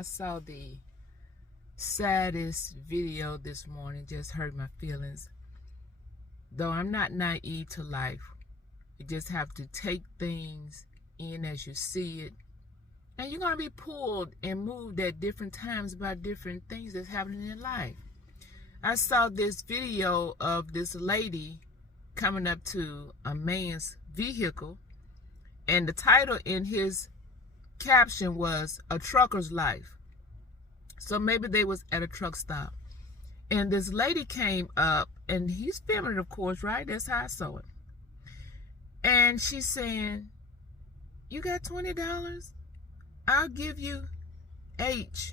I saw the saddest video this morning, just hurt my feelings. Though I'm not naive to life, you just have to take things in as you see it. And you're going to be pulled and moved at different times by different things that's happening in life. I saw this video of this lady coming up to a man's vehicle, and the title in his caption was "A Trucker's Life." So maybe they was at a truck stop, and this lady came up, and he's filming it, of course, right? That's how I saw it. And she's saying, "You got $20? I'll give you H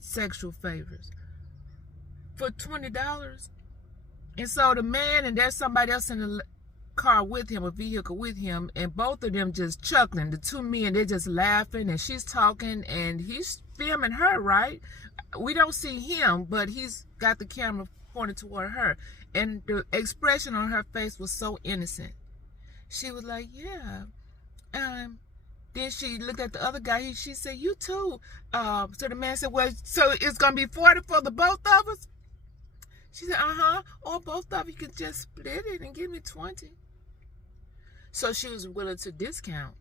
sexual favors for $20. And so the man, and there's somebody else in the car with him, a vehicle with him, and both of them just chuckling. The two men, they're just laughing, and she's talking, and he's filming her, right? We don't see him, but he's got the camera pointed toward her, and the expression on her face was so innocent. She was like, "Yeah." Then she looked at the other guy. She said, "You too." So the man said, "Well, so it's gonna be 40 for the both of us?" She said, "Or both of you could just split it and give me 20. So she was willing to discount.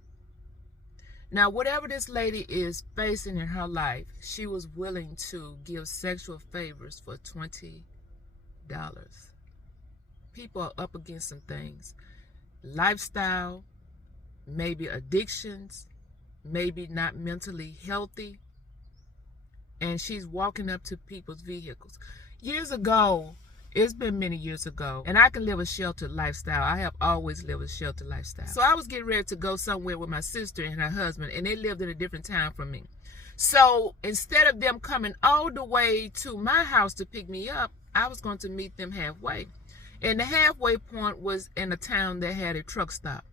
Now, whatever this lady is facing in her life, she was willing to give sexual favors for $20. People are up against some things. Lifestyle, maybe addictions, maybe not mentally healthy. And she's walking up to people's vehicles. Years ago, it's been many years ago, and I can live a sheltered lifestyle. I have always lived a sheltered lifestyle. So I was getting ready to go somewhere with my sister and her husband, and they lived in a different town from me. So instead of them coming all the way to my house to pick me up, I was going to meet them halfway. And the halfway point was in a town that had a truck stop.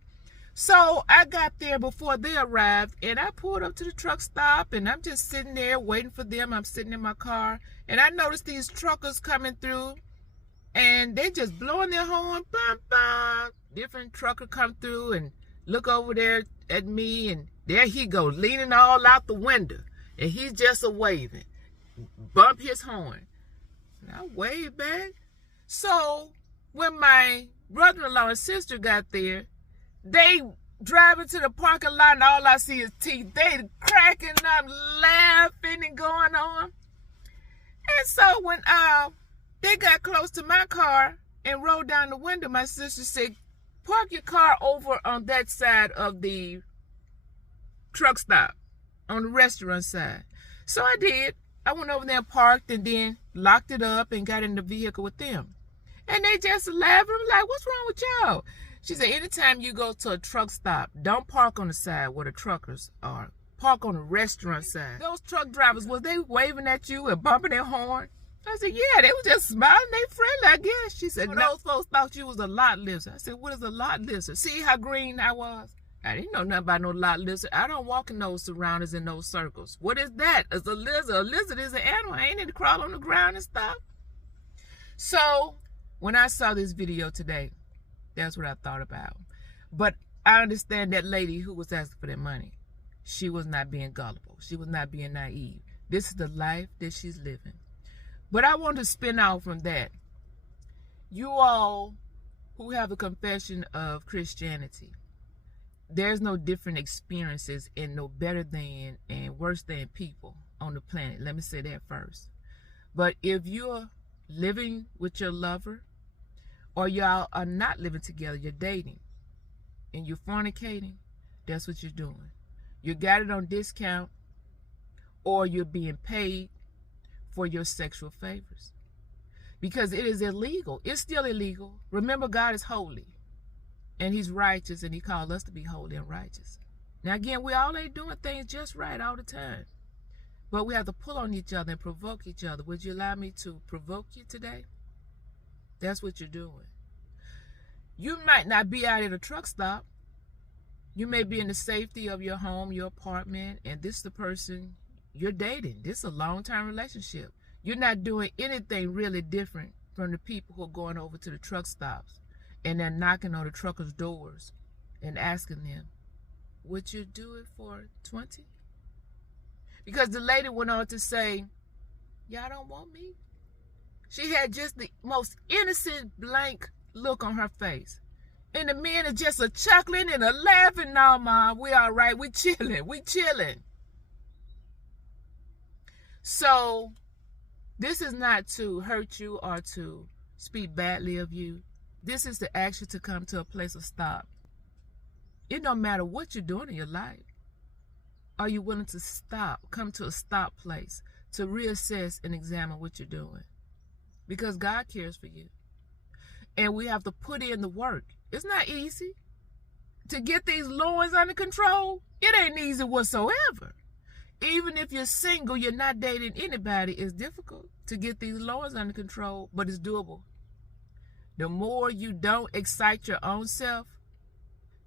So I got there before they arrived, and I pulled up to the truck stop, and I'm just sitting there waiting for them. I'm sitting in my car, and I noticed these truckers coming through, and they just blowing their horn, bum, bum. Different trucker come through and look over there at me, and there he goes, leaning all out the window, and he's just a-waving, bump his horn. And I wave back. So when my brother-in-law and sister got there, they drive into the parking lot, and all I see is teeth. They cracking up, laughing and going on. And so when they got close to my car and rolled down the window, my sister said, "Park your car over on that side of the truck stop, on the restaurant side." So I did. I went over there and parked, and then locked it up and got in the vehicle with them. And they just laughed. I'm like, "What's wrong with y'all?" She said, "Anytime you go to a truck stop, don't park on the side where the truckers are. Park on the restaurant side." Those truck drivers, was they waving at you and bumping their horn? I said, "Yeah, they were just smiling. They friendly, I guess." She said, "Those folks thought you was a lot lizard." I said, "What is a lot lizard?" See how green I was? I didn't know nothing about no lot lizard. I don't walk in those surroundings, in those circles. What is that? It's a lizard. A lizard is an animal. I ain't need to crawl on the ground and stuff. So when I saw this video today, that's what I thought about. But I understand that lady who was asking for that money. She was not being gullible. She was not being naive. This is the life that she's living. But I want to spin out from that. You all who have a confession of Christianity, there's no different experiences and no better than and worse than people on the planet. Let me say that first. But if you're living with your lover, or y'all are not living together, you're dating, and you're fornicating, that's what you're doing. You got it on discount, or you're being paid for your sexual favors. Because it is illegal. It's still illegal. Remember, God is holy, and he's righteous, and he called us to be holy and righteous. Now again, we all ain't doing things just right all the time, but we have to pull on each other and provoke each other. Would you allow me to provoke you today? That's what you're doing. You might not be out at a truck stop. You may be in the safety of your home, your apartment, and this is the person you're dating. This is a long-term relationship. You're not doing anything really different from the people who are going over to the truck stops, and they're knocking on the truckers' doors and asking them, "Would you do it for 20? Because the lady went on to say, y'all don't want me? She had just the most innocent blank look on her face. And the men are just a chuckling and a laughing. No, Mom, we all right. We chilling. So this is not to hurt you or to speak badly of you. This is to ask you to come to a place of stop. It don't matter what you're doing in your life. Are you willing to stop, come to a stop place, to reassess and examine what you're doing? Because God cares for you. And we have to put in the work. It's not easy to get these loins under control. It ain't easy whatsoever. Even if you're single, you're not dating anybody, it's difficult to get these loins under control, but it's doable. The more you don't excite your own self,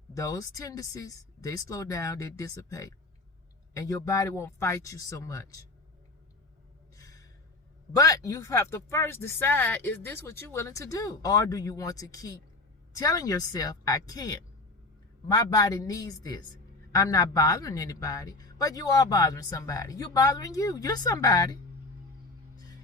those tendencies, they slow down, they dissipate. And your body won't fight you so much. But you have to first decide, is this what you're willing to do? Or do you want to keep telling yourself, I can't. My body needs this. I'm not bothering anybody, but you are bothering somebody. You're bothering you. You're somebody.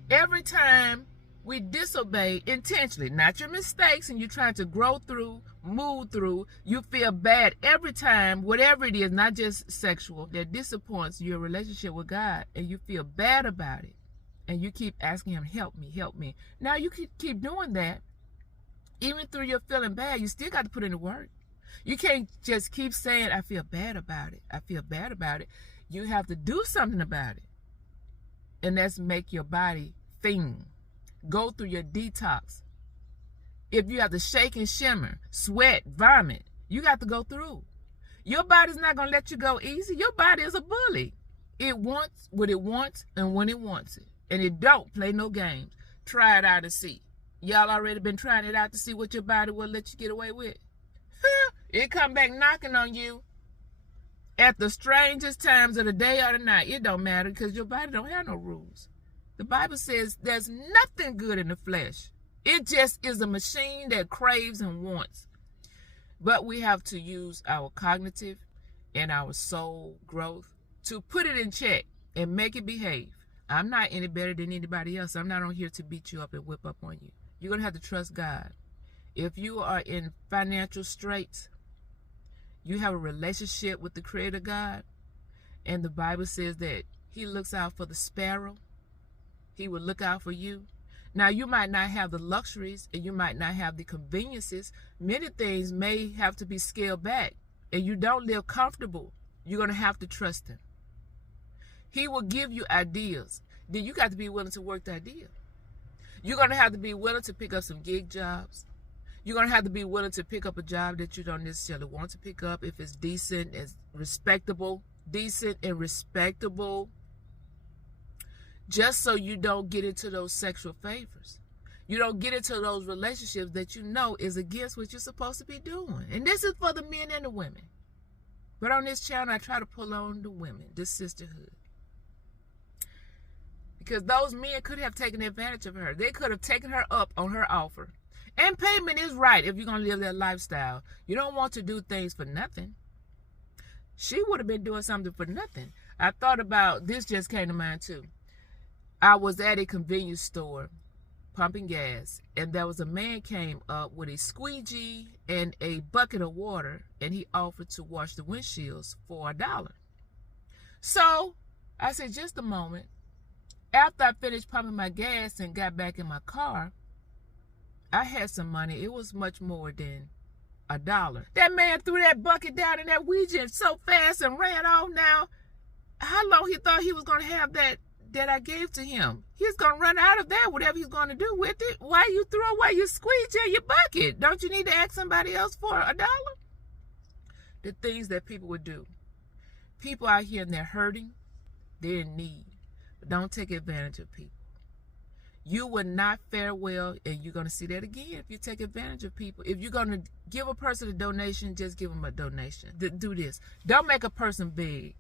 Every time we disobey intentionally, not your mistakes, and you're trying to grow through, move through, you feel bad every time, whatever it is, not just sexual, that disappoints your relationship with God, and you feel bad about it. And you keep asking him, help me, help me. Now you keep doing that. Even through your feeling bad, you still got to put in the work. You can't just keep saying, I feel bad about it. I feel bad about it. You have to do something about it. And that's make your body thing. Go through your detox. If you have to shake and shimmer, sweat, vomit, you got to go through. Your body's not going to let you go easy. Your body is a bully. It wants what it wants and when it wants it. And it don't play no games. Try it out and see. Y'all already been trying it out to see what your body will let you get away with. It come back knocking on you at the strangest times of the day or the night. It don't matter because your body don't have no rules. The Bible says there's nothing good in the flesh. It just is a machine that craves and wants. But we have to use our cognitive and our soul growth to put it in check and make it behave. I'm not any better than anybody else. I'm not on here to beat you up and whip up on you. You're going to have to trust God. If you are in financial straits, you have a relationship with the Creator God, and the Bible says that he looks out for the sparrow. He will look out for you. Now, you might not have the luxuries, and you might not have the conveniences. Many things may have to be scaled back, and you don't live comfortable. You're going to have to trust him. He will give you ideas. Then you got to be willing to work the idea. You're going to have to be willing to pick up some gig jobs. You're going to have to be willing to pick up a job that you don't necessarily want to pick up if it's decent and respectable. Decent and respectable. Just so you don't get into those sexual favors. You don't get into those relationships that you know is against what you're supposed to be doing. And this is for the men and the women. But on this channel, I try to pull on the women, this sisterhood. Because those men could have taken advantage of her. They could have taken her up on her offer. And payment is right if you're going to live that lifestyle. You don't want to do things for nothing. She would have been doing something for nothing. I thought about, this just came to mind too. I was at a convenience store pumping gas, and there was a man came up with a squeegee and a bucket of water, and he offered to wash the windshields for $1. So I said, just a moment. After I finished pumping my gas and got back in my car, I had some money. It was much more than $1. That man threw that bucket down in that Ouija so fast and ran off. Now, how long he thought he was going to have that I gave to him? He's going to run out of that, whatever he's going to do with it. Why you throw away your squeegee and your bucket? Don't you need to ask somebody else for $1? The things that people would do. People out here and they're hurting. They're in need. But don't take advantage of people. You will not fare well, and you're going to see that again if you take advantage of people. If you're going to give a person a donation, just give them a donation. Do this. Don't make a person beg.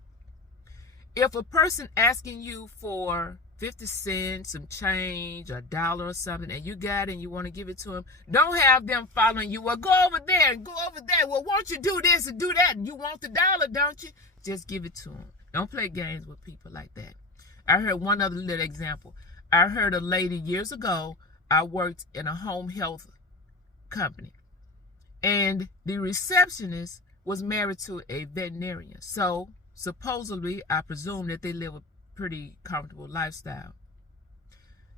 If a person asking you for 50 cents, some change, $1 or something, and you got it and you want to give it to them, don't have them following you. Well, go over there and go over there. Well, won't you do this and do that? You want the $1, don't you? Just give it to them. Don't play games with people like that. I heard one other little example. I heard a lady years ago, I worked in a home health company, and the receptionist was married to a veterinarian. So supposedly, I presume that they live a pretty comfortable lifestyle.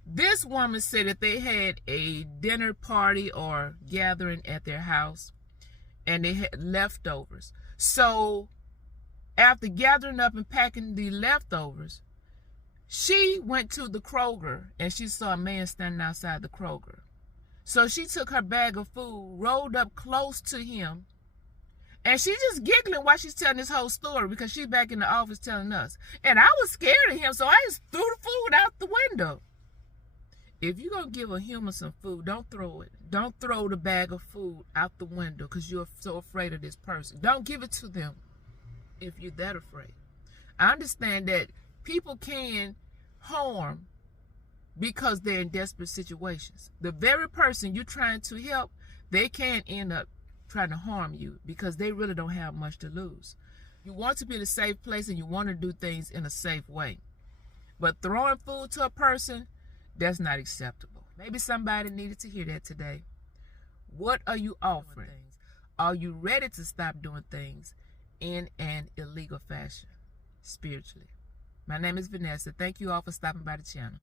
This woman said that they had a dinner party or gathering at their house, and they had leftovers. So after gathering up and packing the leftovers, she went to the Kroger and she saw a man standing outside the Kroger. So she took her bag of food, rolled up close to him, and she's just giggling while she's telling this whole story because she's back in the office telling us. And I was scared of him, so I just threw the food out the window. If you're going to give a human some food, don't throw it. Don't throw the bag of food out the window because you're so afraid of this person. Don't give it to them if you're that afraid. I understand that people can harm because they're in desperate situations. The very person you're trying to help, they can end up trying to harm you because they really don't have much to lose. You want to be in a safe place and you want to do things in a safe way. But throwing food to a person, that's not acceptable. Maybe somebody needed to hear that today. What are you offering? Are you ready to stop doing things in an illegal fashion, spiritually? My name is Vanessa. Thank you all for stopping by the channel.